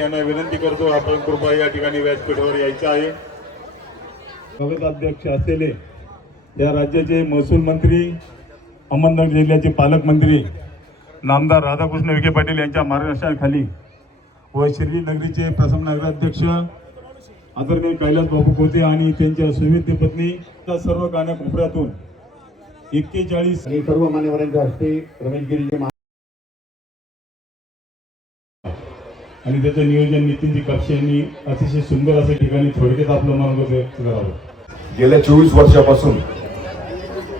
यांना विनंती करतो आपण कृपा या ठिकाणी व्यासपीठावर यायचं आहे. अध्यक्ष असलेले या राज्याचे महसूल मंत्री अहमदनगर जिल्ह्याचे पालकमंत्री नामदार राधाकृष्ण विखे पाटील यांच्या मार्गदर्शनाखाली व शिर्डी नगरीचे प्रथम नगराध्यक्ष आदरणीय कैलास बाबू खोते आणि त्यांच्या सुविद्य पत्नी सर्व कानाकोपऱ्यातून एक्केचाळीस आणि सर्व मान्यवरांच्या हस्ते रमेश गिरीजी आणि त्याचं नियोजन नितीनजी कापसे यांनी अतिशय सुंदर असं ठिकाणी थोडक्यात आपलं मनोगत व्यक्त करावं. गेल्या चोवीस वर्षापासून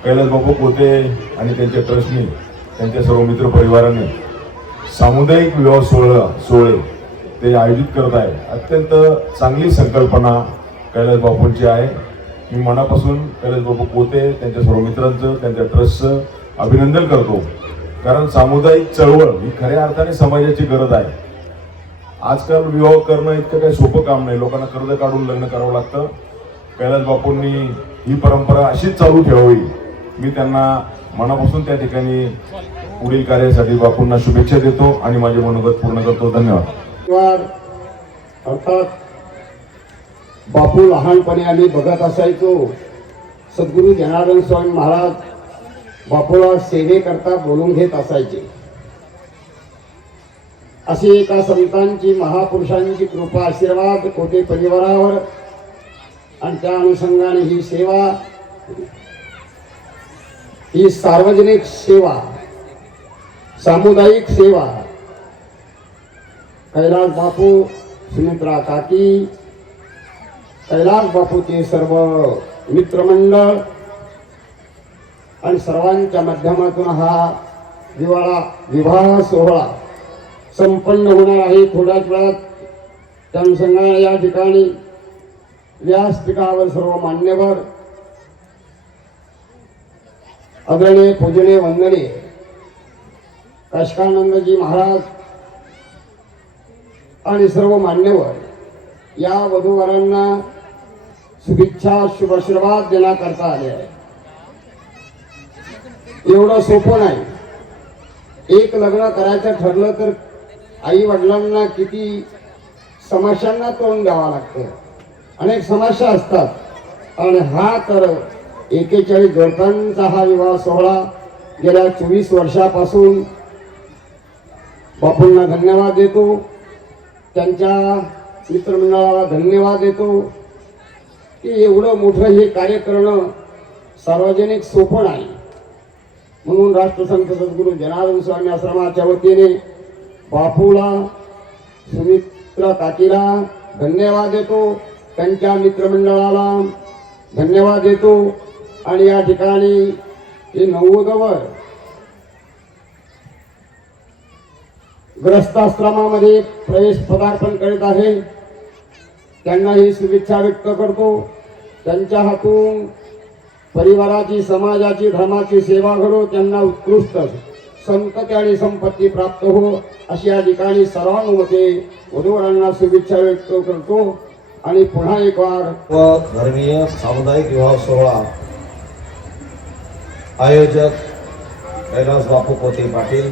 कैलास बापू पोते आणि त्यांच्या ट्रस्टनी त्यांच्या सर्व मित्र परिवाराने सामुदायिक विवाह सोहळा सोहळे ते आयोजित करत आहे. अत्यंत चांगली संकल्पना कैलास बापूंची आहे. मी मनापासून कैलास बापू पोते त्यांच्या सर्व मित्रांचं त्यांच्या ट्रस्टचं अभिनंदन करतो. कारण सामुदायिक चळवळ ही खऱ्या अर्थाने समाजाची गरज आहे. आजकाल विवाह करणं इतकं काही सोपं काम नाही. लोकांना कर्ज काढून लग्न करावं लागतं. कैलास बापूंनी ही परंपरा अशीच चालू ठेवावी. मी त्यांना मनापासून त्या ठिकाणी पुढील कार्यासाठी बापूंना शुभेच्छा देतो आणि माझे मनोगत पूर्ण करतो. धन्यवाद. अर्थात बापू लहानपणी आम्ही बघत असायचो. सद्गुरू जनार्दन स्वामी महाराज बापूला सेवेकरता बोलून घेत असायचे. अशी एका संतांची महापुरुषांची कृपा आशीर्वाद कोटे परिवारावर? आणि त्या अनुषंगाने ही सेवा ही सार्वजनिक सेवा सामुदायिक सेवा कैलास बापू सुमित्रा काकी कैलास बापूचे सर्व मित्रमंडळ आणि सर्वांच्या माध्यमातून हा दिवाळा विवाह सोहळा संपन्न होणार आहे थोड्याच वेळात. त्या या ठिकाणी व्यासपीठावर सर्व मान्यवर अग्रणे पूजने वंदने कशकानंदजी महाराज आणि सर्व मान्यवर या वधूवरांना शुभेच्छा शुभाशीर्वाद देण्याकरता आले आहे. एवढं सोपं नाही. एक लग्न करायचं ठरलं तर आई वडिलांना किती समस्यांना तोंड द्यावं लागतं. अनेक समस्या असतात. आणि हा तर एकेचाळीस जोडप्यांचा हा विवाह सोहळा गेल्या चोवीस वर्षापासून बापूंना धन्यवाद देतो. त्यांच्या मित्रमंडळाला धन्यवाद देतो. की एवढं मोठं हे कार्य करणं सार्वजनिक सोपं नाही. म्हणून राष्ट्रसंत सद्गुरू जनार्दन स्वामी आश्रमाच्या वतीने बापूला सुमित्रा काकीला धन्यवाद देतो. त्यांच्या मित्रमंडळाला धन्यवाद देतो. आणि या ठिकाणी हे नव्वदवर ग्रस्ताश्रमामध्ये प्रवेश पदार्पण करीत आहे. त्यांनाही शुभेच्छा व्यक्त करतो. त्यांच्या हातून परिवाराची समाजाची धर्माची सेवा घडो त्यांना उत्कृष्ट संतती आणि संपत्ती प्राप्त हो अशी या ठिकाणी सर्वानुमते वधूवरांना शुभेच्छा व्यक्त करतो. आणि पुन्हा एक वार. व धर्मीय सामुदायिक विवाह सोहळा. आयोजक कैलास बापू पोते पाटील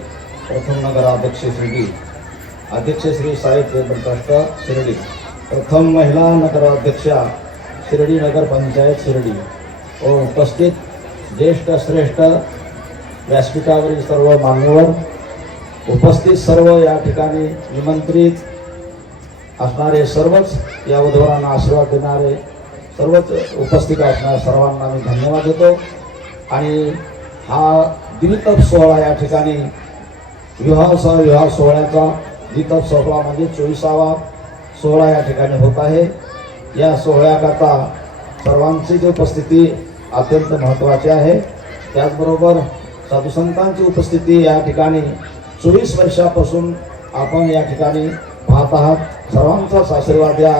प्रथम नगराध्यक्ष शिर्डी अध्यक्ष श्री साहेब ट्रस्ट शिर्डी प्रथम महिला नगराध्यक्षा शिर्डी नगर पंचायत शिर्डी व उपस्थित ज्येष्ठ श्रेष्ठ व्यासपीठावरील सर्व मान्यवर उपस्थित सर्व या ठिकाणी निमंत्रित असणारे सर्वच या उद्धवांना आशीर्वाद देणारे सर्वच उपस्थित असणाऱ्या सर्वांना मी धन्यवाद देतो. आणि हा दिलतप सोहळा या ठिकाणी विवाह सह विवाह सोहळ्याचा दिलीतप सोहळा म्हणजे चोवीसावा सोहळा या ठिकाणी होत आहे. या सोहळ्याकरता सर्वांची जी उपस्थिती अत्यंत महत्त्वाची आहे. त्याचबरोबर साधुसंतांची उपस्थिती या ठिकाणी चोवीस वर्षापासून आपण या ठिकाणी पाहत आहात. सर्वांचाच आशीर्वाद या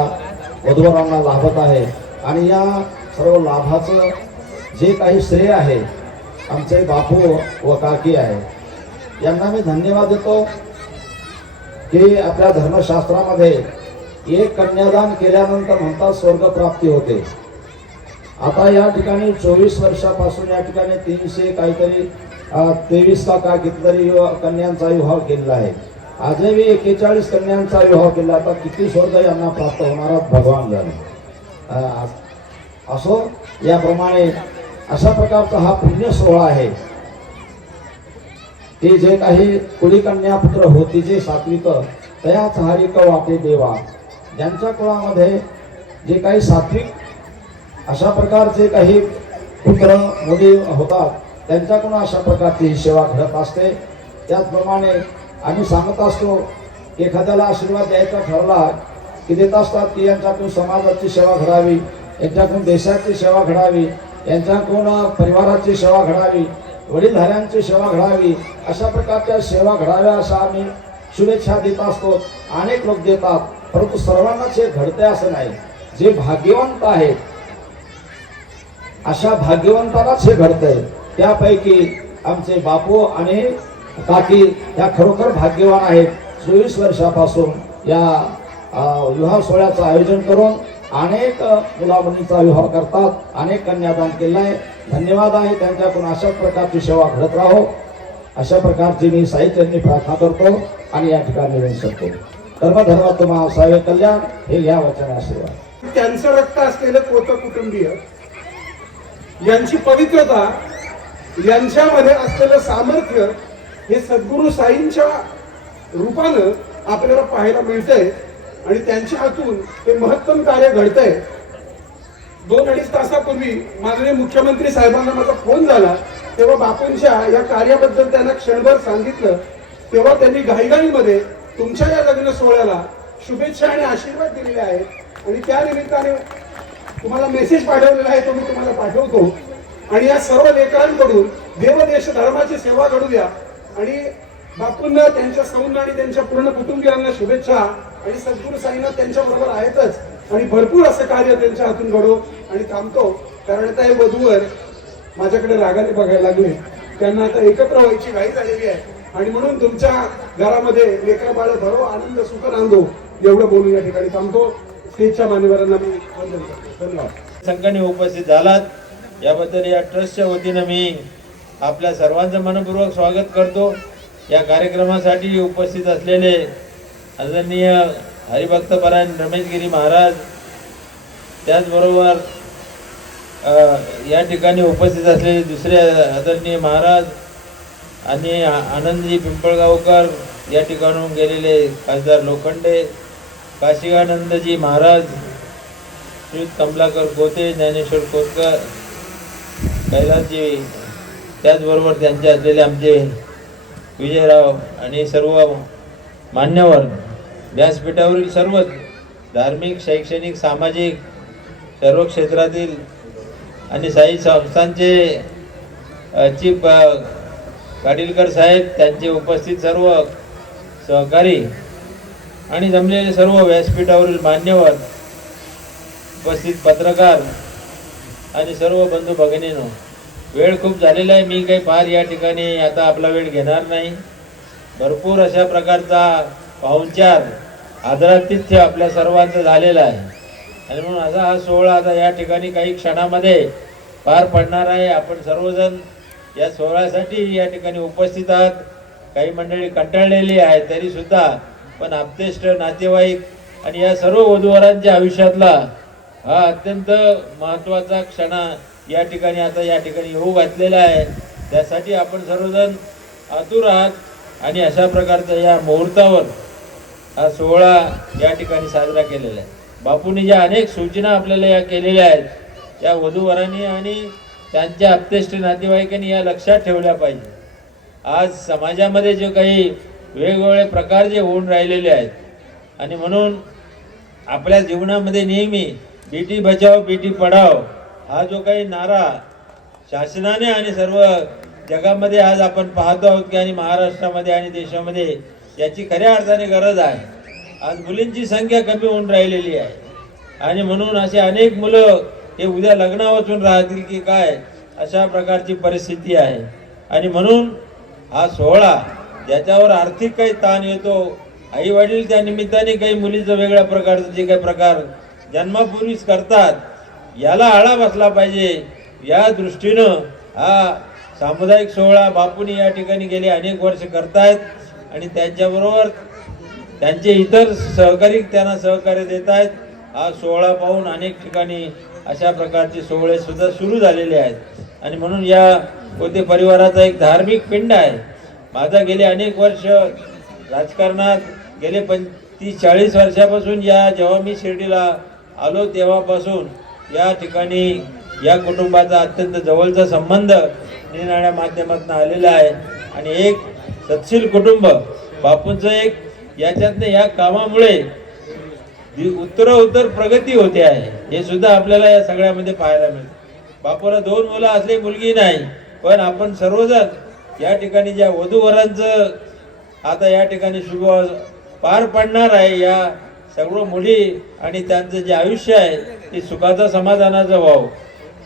वधूवरांना लाभत आहे. आणि या सर्व लाभाचं जे काही श्रेय आहे आमचे बापू व काकी आहे यांना मी धन्यवाद देतो की आपल्या धर्मशास्त्रामध्ये एक कन्यादान केल्यानंतर म्हणतात स्वर्गप्राप्ती होते. आता या ठिकाणी चोवीस वर्षापासून या ठिकाणी तीनशे काहीतरी तेवीस का काय कितीतरी युवा- कन्यांचा विवाह केलेला आहे. आजही एकेचाळीस कन्यांचा विवाह केला. आता किती स्वर्ग यांना प्राप्त होणारा भगवान झाले असो याप्रमाणे अशा प्रकारचा हा पुण्य सोहळा आहे. ते जे काही कुळी कन्या पुत्र होती जे सात्विक तयाच हारिक वाटे देवा. ज्यांच्या कुळामध्ये जे काही सात्विक अशा प्रकारचे काही पुत्र मुली होतात त्यांच्याकडून अशा प्रकारची ही सेवा घडत असते. त्याचप्रमाणे आम्ही सांगत असतो एखाद्याला आशीर्वाद द्यायचा ठरला की देत असतात की यांच्याकडून समाजाची सेवा घडावी यांच्याकडून देशाची सेवा घडावी यांच्याकडून परिवाराची सेवा घडावी वडीलधाऱ्यांची सेवा घडावी अशा प्रकारच्या सेवा घडाव्या अशा आम्ही शुभेच्छा देत असतो. अनेक लोक देतात परंतु सर्वांनाच हे घडते असं नाही. जे भाग्यवंत आहेत अशा भाग्यवंतांनाच हे घडतंय. त्यापैकी आमचे बापू आणि काकी या खरोखर भाग्यवान आहेत. चोवीस वर्षापासून या विवाह सोहळ्याचं आयोजन करून अनेक मुलामुलींचा विवाह करतात अनेक कन्यादान केलं आहे धन्यवाद आहे. त्यांच्याकडून अशाच प्रकारची सेवा घडत राहो. अशा प्रकारची मी साहित्यांनी प्रार्थना करतो आणि या ठिकाणी येऊ शकतो. धर्मधर्म तुम्हा सावे कल्याण हे या वचन आशीर्वाद. त्यांचं रक्त असलेलं कोत कुटुंबीय. यांची पवित्रता यांच्यामध्ये असलेलं सामर्थ्य हे सद्गुरू साईंच्या रूपानं आपल्याला पाहायला मिळतंय आणि त्यांच्या हातून हे महत्तम कार्य घडतंय. दोन अडीच तासापूर्वी माननीय मुख्यमंत्री साहेबांना माझा फोन झाला. तेव्हा बापूंच्या या कार्याबद्दल त्यांना क्षणभर सांगितलं. तेव्हा त्यांनी घाईघाईमध्ये तुमच्या या लग्न सोहळ्याला शुभेच्छा आणि आशीर्वाद दिलेले आहेत. आणि त्या निमित्ताने तुम्हाला मेसेज पाठवलेला आहे तो मी तुम्हाला पाठवतो. आणि या सर्व लेकरांकडून देवदेश धर्माची सेवा घडू द्या आणि बापूंना त्यांच्या सौंद आणि त्यांच्या पूर्ण कुटुंबियांना शुभेच्छा. आणि सद्गुरू साईनाथ त्यांच्या बरोबर आहेतच. आणि भरपूर असं कार्य त्यांच्या हातून घडो आणि थांबतो. कारण आता हे वधूवर माझ्याकडे रागाने बघायला लागले. त्यांना आता एकत्र व्हायची घाई झालेली आहे. आणि म्हणून तुमच्या घरामध्ये लेकरा बाळ भरो आनंद सुख नांदो. एवढं बोलून या ठिकाणी थांबतो. स्टेजच्या मान्यवरांना मी धन्यवाद. संघाने उपस्थित झालात. याबद्दल या ट्रस्टच्या वतीनं मी आपल्या सर्वांचं मनपूर्वक स्वागत करतो. या कार्यक्रमासाठी उपस्थित असलेले आदरणीय हरिभक्तपरायण रमेशगिरी महाराज त्याचबरोबर या ठिकाणी उपस्थित असलेले दुसरे आदरणीय महाराज आणि आ- आनंदजी पिंपळगावकर या ठिकाणून गेलेले खासदार लोखंडे काशिकानंदजी महाराज श्री कमलाकर कोते ज्ञानेश्वर कोतकर कैलासजी त्याचबरोबर त्यांचे असलेले आमचे विजयराव आणि सर्व मान्यवर व्यासपीठावरील सर्वच धार्मिक शैक्षणिक सामाजिक सर्व क्षेत्रातील आणि साई संस्थांचे चीफ काडीलकर काडिलकर साहेब त्यांचे उपस्थित सर्व सहकारी आणि जमलेले सर्व व्यासपीठावरील मान्यवर उपस्थित पत्रकार आणि सर्व बंधू भगिनीनो वेळ खूप झालेला आहे. मी काही फार या ठिकाणी आता आपला वेळ घेणार नाही. भरपूर अशा प्रकारचा पाहुणचार आदरातिथ्य आपल्या सर्वांचं झालेला आहे. आणि म्हणून असा हा सोहळा आता या ठिकाणी काही क्षणामध्ये पार पडणार आहे. आपण सर्वजण या सोहळ्यासाठी या ठिकाणी उपस्थित आहात. काही मंडळी कंटाळलेली आहे तरीसुद्धा. पण आपतेष्ट नातेवाईक आणि या सर्व वधूवरांच्या आयुष्यातला हा अत्यंत महत्त्वाचा क्षण या ठिकाणी आता या ठिकाणी येऊ घातलेला आहे. त्यासाठी आपण सर्वजण आतुर आहात आणि अशा प्रकारचा या मुहूर्तावर हा सोहळा या ठिकाणी साजरा केलेला आहे. बापूंनी ज्या अनेक सूचना आपल्याला या केलेल्या आहेत या वधूवरांनी आणि त्यांच्या अपतेष्ट नातेवाईकांनी या लक्षात ठेवल्या पाहिजे. आज समाजामध्ये जे काही वेगवेगळे प्रकार जे होऊन राहिलेले आहेत आणि म्हणून आपल्या जीवनामध्ये नेहमी बेटी बचाव बेटी पढाव हा जो काही नारा शासनाने आणि सर्व जगामध्ये आज आपण पाहतो आहोत की आणि महाराष्ट्रामध्ये आणि देशामध्ये याची खऱ्या अर्थाने गरज आहे. आज मुलींची संख्या कमी होऊन राहिलेली आहे. आणि म्हणून असे अनेक मुलं हे उद्या लग्न वाचून राहतील की काय अशा प्रकारची परिस्थिती आहे. आणि म्हणून हा सोहळा ज्याच्यावर आर्थिक काही ताण येतो आई वडील त्या निमित्ताने काही मुलीचं वेगळ्या प्रकारचं जे काही प्रकार जन्मापूर्वीच करतात. याला आळा बसला पाहिजे. या दृष्टीनं हा सामुदायिक सोहळा बापूनी या ठिकाणी गेले अनेक वर्ष करतायत आणि त्यांच्याबरोबर त्यांचे इतर सहकारी त्यांना सहकार्य देत आहेत हा सोहळा पाहून अनेक ठिकाणी अशा प्रकारचे सोहळे सुद्धा सुरू झालेले आहेत. आणि म्हणून या कोते परिवाराचा एक धार्मिक पिंड आहे. माझा गेले अनेक वर्ष राजकारणात गेले पं चाळीस वर्षापासून या जेव्हा मी शिर्डीला आलो तेव्हापासून या ठिकाणी या कुटुंबाचा अत्यंत जवळचा संबंध निराळ्या माध्यमातून आलेला आहे. आणि एक सत्शील कुटुंब बापूंचं एक याच्यातनं या कामामुळे जी उत्तरोत्तर प्रगती होते आहे. हे सुद्धा आपल्याला या सगळ्यामध्ये पाहायला मिळतं. बापूला दोन मुलं असले मुलगी नाही पण आपण सर्वजण या ठिकाणी ज्या वधूवरांचं आता या ठिकाणी शुभ पार पडणार आहे या सर्व मुली आणि त्यांचं जे आयुष्य आहे ते सुखाचा समाधानाचं व्हावं.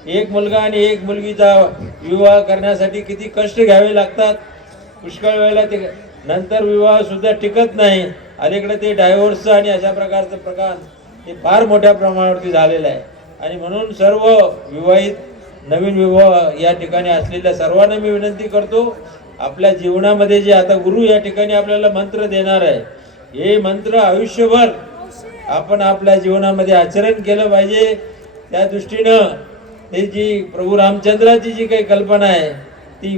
एक मुलगा आणि एक मुलगीचा विवाह करण्यासाठी किती कष्ट घ्यावे लागतात. पुष्कळ वेळेला ते नंतर विवाह सुद्धा टिकत नाही. अलीकडे ते डायव्होर्सचं आणि अशा प्रकारचं प्रकार हे फार मोठ्या प्रमाणावरती झालेलं आहे. आणि म्हणून सर्व विवाहित नवीन विवाह या ठिकाणी असलेल्या सर्वांना मी विनंती करतो आपल्या जीवनामध्ये जे आता गुरु या ठिकाणी आपल्याला मंत्र देणार आहे हे मंत्र आयुष्यभर आपण आपल्या जीवनामध्ये आचरण केलं पाहिजे. त्या दृष्टीनं हे जी प्रभू रामचंद्राची जी काही कल्पना आहे ती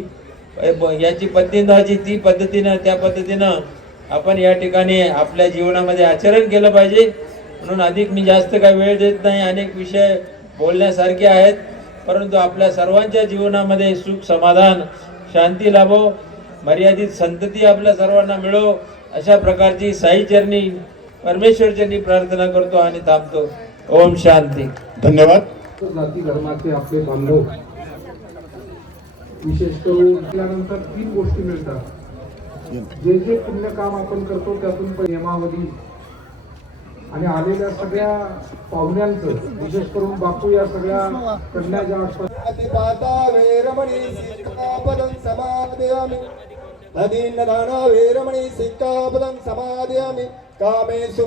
याची पद्धतीची ती पद्धतीनं त्या पद्धतीनं आपण या ठिकाणी आपल्या जीवनामध्ये आचरण केलं पाहिजे. म्हणून अधिक मी जास्त काही वेळ देत नाही. अनेक विषय बोलण्यासारखे आहेत. परंतु आपल्या सर्वांच्या जीवनामध्ये सुख समाधान शांती लाभो. मर्यादित संतती आपल्या सर्वांना मिळो. अशा प्रकारची साईचरणी परमेश्वर चरणी प्रार्थना करतो आणि थांबतो. ओम शांती. धन्यवाद. जाती धर्माचे आपले बांधव. विशेष करून त्यानंतर तीन गोष्टी मिळतात. जे जे पुण्य काम आपण करतो त्यातून पण नियमावली. आणि आलेल्या सगळ्या पाहुण्यांचं विशेष करून बापू या सगळ्या कन्या ज्या असतात अतिपाता वेरमणी सिक्कापदं समादयामि. कामेषु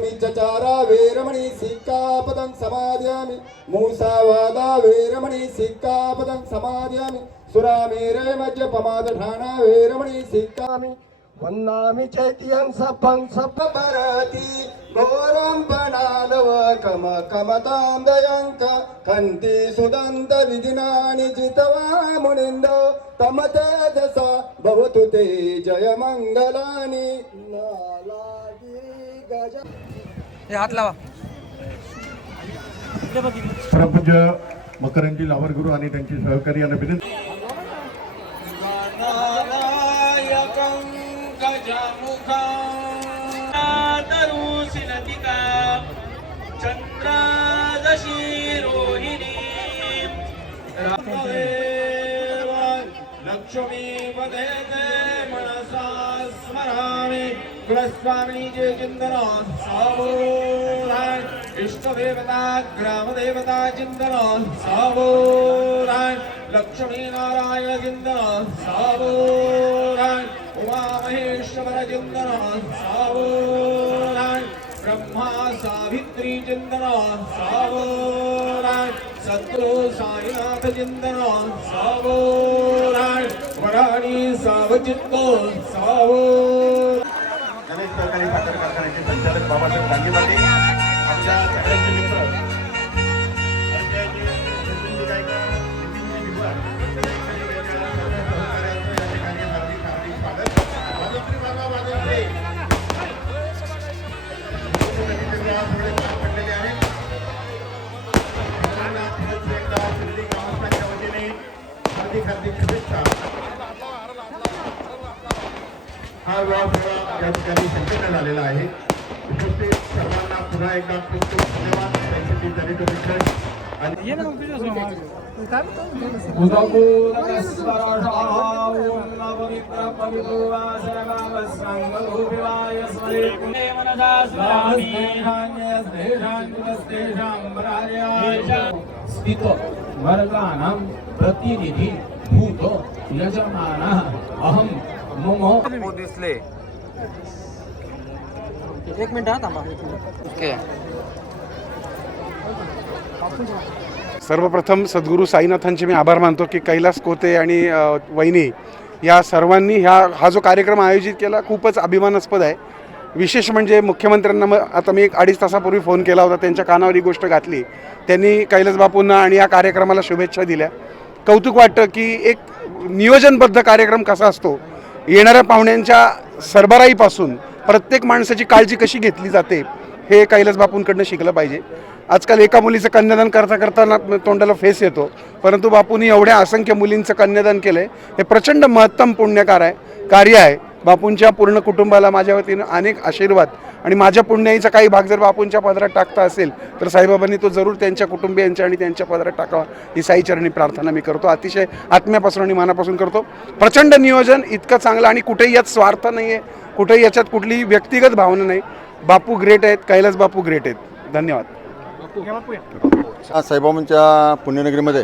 वेरमणी सिक्कापदं समादयामि सिक्कापदं समादयामि मूसावादा वेरमणी सिक्कापदं समादयामि सुरामेरे मज्जपमादठाना वेरमणी सिक्कामि। वन्नामि चैत्यं सपं सपमरति घोरं पणालव कम कमतां दयङ्क। कन्ति सुदन्त विधिनानि जितवा मुनिन्द। तम तेजसा भवतु ते जय मङ्गलानि हे हात लावा. परमपूज्य मकरंजी लावर गुरु आणि त्यांची सहकारी यांना विनंती लक्ष्मी पदे मनसा स्मरामि कुलस्वामिनी जय चिंतन सावधान इष्टदेवता ग्रामदेवता चिंतन सावधान लक्ष्मी नारायण चिंतन सावधान उमा महेश्वर चिंतन सावधान ब्रह्मा सावित्री चिंतन सावधान सद्गुरु साईनाथ चिंतन सावधान वराणी सावचित्त सावधान गणेश सहकारी साखर कारखान्याचे संचालक बाबासाहेब गांधीवाले आमच्या सगळ्यांचे मित्र हार्दिक हार्दिक हा विवाह सोहळा या ठिकाणी संपन्न झालेला आहे. उपस्थित सर्वांना पुन्हा एकदा खूप खूप धन्यवाद. त्यांचे वर्गानां प्रतिनिधी भूत यजमानः अहं मम. दिसले. एक मिनिट हा थांबा ओके. सर्वप्रथम सद्गुरू साईनाथांचे मी आभार मानतो की कैलास कोते आणि वहिनी या सर्वांनी ह्या हा जो कार्यक्रम आयोजित केला खूपच अभिमानास्पद आहे. विशेष म्हणजे मुख्यमंत्र्यांना मग आता मी एक अडीच तासापूर्वी फोन केला होता त्यांच्या कानावर ही गोष्ट घातली. त्यांनी कैलास बापूंना आणि या कार्यक्रमाला शुभेच्छा दिल्या. कौतुक वाटतं की एक नियोजनबद्ध कार्यक्रम कसा असतो येणाऱ्या पाहुण्यांच्या सरबराईपासून प्रत्येक माणसाची काळजी कशी घेतली जाते हे कैलास बापूंकडनं शिकलं पाहिजे. आजकाल एका मुलीचं कन्यादान करता करताना तोंडाला फेस येतो. परंतु बापूंनी एवढ्या असंख्य मुलींचं कन्यादान केलं आहे हे प्रचंड महत्तम पुण्यकार आहे कार्य आहे. बापूंच्या पूर्ण कुटुंबाला माझ्या वतीनं अनेक आशीर्वाद आणि माझ्या पुण्याईचा काही भाग जर बापूंच्या पदरात टाकता असेल तर साईबाबांनी तो जरूर त्यांच्या कुटुंबियांच्या आणि त्यांच्या पदरात टाकावा. ही साईचरणी प्रार्थना मी करतो. अतिशय आत्म्यापासून आणि मनापासून करतो. प्रचंड नियोजन इतकं चांगलं आणि कुठेही यात स्वार्थ नाही आहे कुठेही याच्यात कुठलीही व्यक्तिगत भावना नाही. बापू ग्रेट आहेत कैलास बापू ग्रेट आहेत. धन्यवाद. साईबाबांच्या पुण्यनगरीमध्ये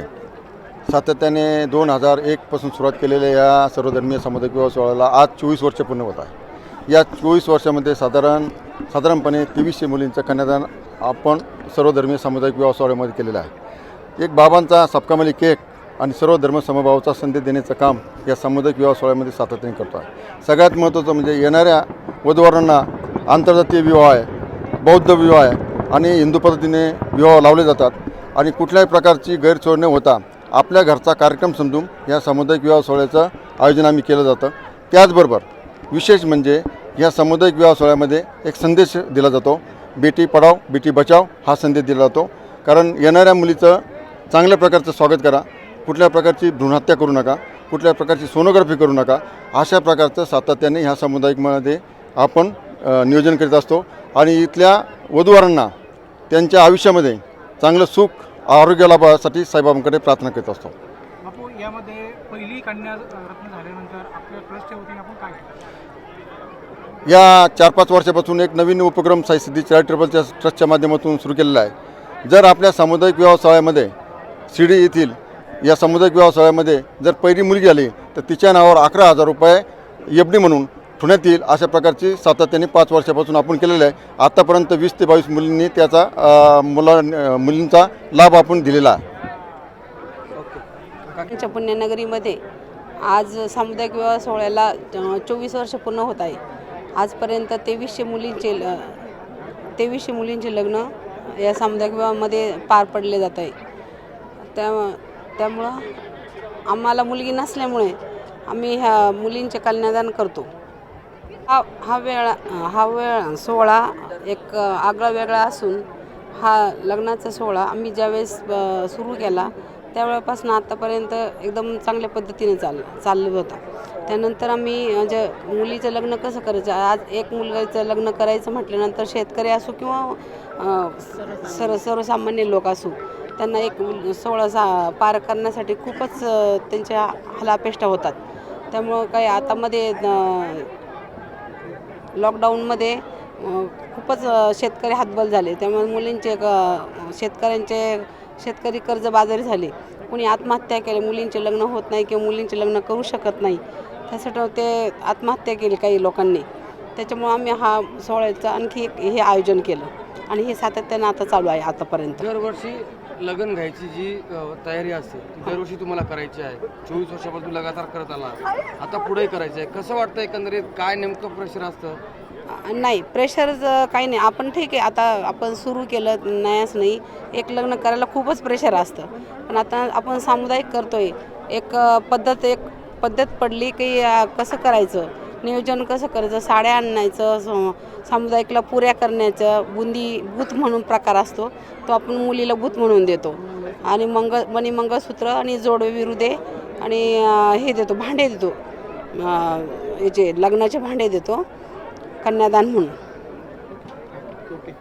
सातत्याने दोन हजार एकपासून सुरुवात केलेल्या या सर्वधर्मीय सामुदायिक विवाह सोहळ्याला आज चोवीस वर्ष पूर्ण होत आहे. या चोवीस वर्षामध्ये साधारण साधारणपणे तेवीसशे मुलींचं कन्यादान आपण सर्वधर्मीय सामुदायिक विवाह सोहळ्यामध्ये केलेलं आहे. एक बाबांचा सबकामली केक आणि सर्व धर्म समभावाचा संदेश देण्याचं काम या सामुदायिक विवाह सोहळ्यामध्ये सातत्याने करतो आहे. सगळ्यात महत्त्वाचं म्हणजे येणाऱ्या वधूवरांना आंतरजातीय विवाह आहे बौद्ध विवाह आहे आणि हिंदू पद्धतीने विवाह लावले जातात आणि कुठल्याही प्रकारची गैरसोय न होता आपल्या घरचा कार्यक्रम समजून या सामुदायिक विवाह सोहळ्याचं आयोजन आम्ही केलं जातं. त्याचबरोबर विशेष म्हणजे या सामुदायिक विवाह सोहळ्यामध्ये एक संदेश दिला जातो. बेटी पढाव बेटी बचाव हा संदेश दिला जातो. कारण येणाऱ्या मुलीचं चांगल्या प्रकारचं स्वागत करा. कुठल्या प्रकारची भ्रूणहत्या करू नका. कुठल्या प्रकारची सोनोग्राफी करू नका. अशा प्रकारचं सातत्याने ह्या सामुदायिकमध्ये आपण नियोजन करीत असतो. आणि इथल्या वधूवरांना त्यांच्या आयुष्यामध्ये चांगलं सुख आरोग्य लाभासाठी साईबाबांकडे प्रार्थना करीत असतो बापू यामध्ये पहिली कन्या रत्न झाल्यानंतर आपल्या ट्रस्टच्या वतीने आपण काय केलं? या चार पाच वर्षापासून एक नवीन उपक्रम साई सिद्धी चॅरिटेबलच्या ट्रस्टच्या माध्यमातून सुरू केलेला आहे जर आपल्या सामुदायिक विवाह सोहळ्यामध्ये शिर्डी येथील या सामुदायिक विवाह सोहळ्यामध्ये जर पहिली मुलगी आली तर तिच्या नावावर अकरा हजार रुपये एफ डी म्हणून पाठवण्यात येईल अशा प्रकारची सातत्याने पाच वर्षापासून आपण केलेलं आहे. आत्तापर्यंत वीस ते बावीस मुलींनी त्याचा मुला मुलींचा लाभ आपण दिलेला आहे. त्यांच्या पुण्यनगरीमध्ये आज सामुदायिक विवाह सोहळ्याला चोवीस वर्ष पूर्ण होत आहे. आजपर्यंत तेवीसशे मुलींचे ल- तेवीसशे मुलींचे लग्न या सामुदायिक विवाहामध्ये पार पडले जात आहे. त्या त्यामुळं आम्हाला मुलगी नसल्यामुळे आम्ही ह्या मुलींचे कन्यादान करतो. हा हा वेळ हा वेळ सोहळा एक आगळा वेगळा असून हा लग्नाचा सोहळा आम्ही ज्यावेळेस सुरू केला त्यावेळेपासून आत्तापर्यंत एकदम चांगल्या पद्धतीने चाल चाललं होता. त्यानंतर आम्ही म्हणजे जे मुलीचं लग्न कसं करायचं आज एक मुलगाचं लग्न करायचं म्हटल्यानंतर शेतकरी असो किंवा सर सर्वसामान्य लोक असो त्यांना एक सोहळा सा पार करण्यासाठी खूपच त्यांच्या हलापेष्टा होतात. त्यामुळं काही आतामध्ये लॉकडाऊनमध्ये खूपच शेतकरी हातबल झाले. त्यामुळे मुलींचे क- शेतकऱ्यांचे शेतकरी कर्जबाजारी झाले. कोणी आत्महत्या केली मुलींचे लग्न होत नाही किंवा मुलींचे लग्न करू शकत नाही. त्यासाठी ते आत्महत्या केली काही लोकांनी. त्याच्यामुळं आम्ही हा सोहळ्याचं आणखी एक हे आयोजन केलं. आणि हे सातत्यानं आता चालू आहे आतापर्यंत. दरवर्षी लग्न घ्यायची जी तयारी असते ती दरवर्षी तुम्हाला करायची आहे. चोवीस वर्षापासून लगातार करत आला आता पुढे करायचं आहे. कसं वाटतं एकंदरीत? काय नेमकं प्रेशर असतं? नाही प्रेशर काही नाही. आपण ठीक आहे. आता आपण सुरू केलं नाहीच नाही. एक लग्न करायला खूपच प्रेशर असतं. पण आता आपण सामुदायिक करतोय. एक पद्धत एक पद्धत पडली की कसं करायचं? नियोजन कसं करायचं? साड्या आणायचं स- सामुदायिकला पुऱ्या करण्याचं बुंदी भूत म्हणून प्रकार असतो. तो आपण मुलीला भूत म्हणून देतो. आणि मंग मणी मंगळसूत्र आणि जोडवे विरुदे आणि हे देतो भांडे देतो. याचे लग्नाचे भांडे देतो. कन्यादान म्हणून.